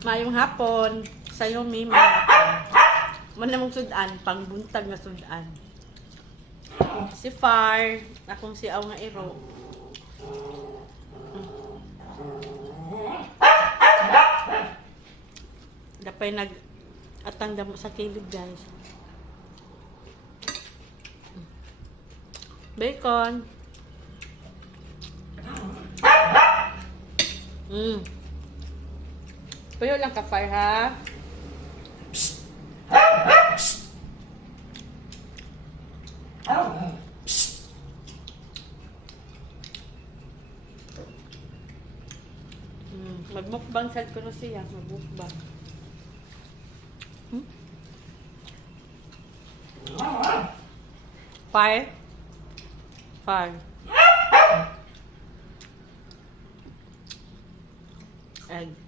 Mayong hapon. Sa'yo, Mimi. Hapon. Manamong sudan. Pangbuntag na sudan. Si Far. Akong si Aw nga iro. Dapay nag-atang damo sa kilid, guys. Bacon. Puyo lang ka, Far, ha? Magmukbang sad ko na siya. Magmukbang. Far? Far. Egg.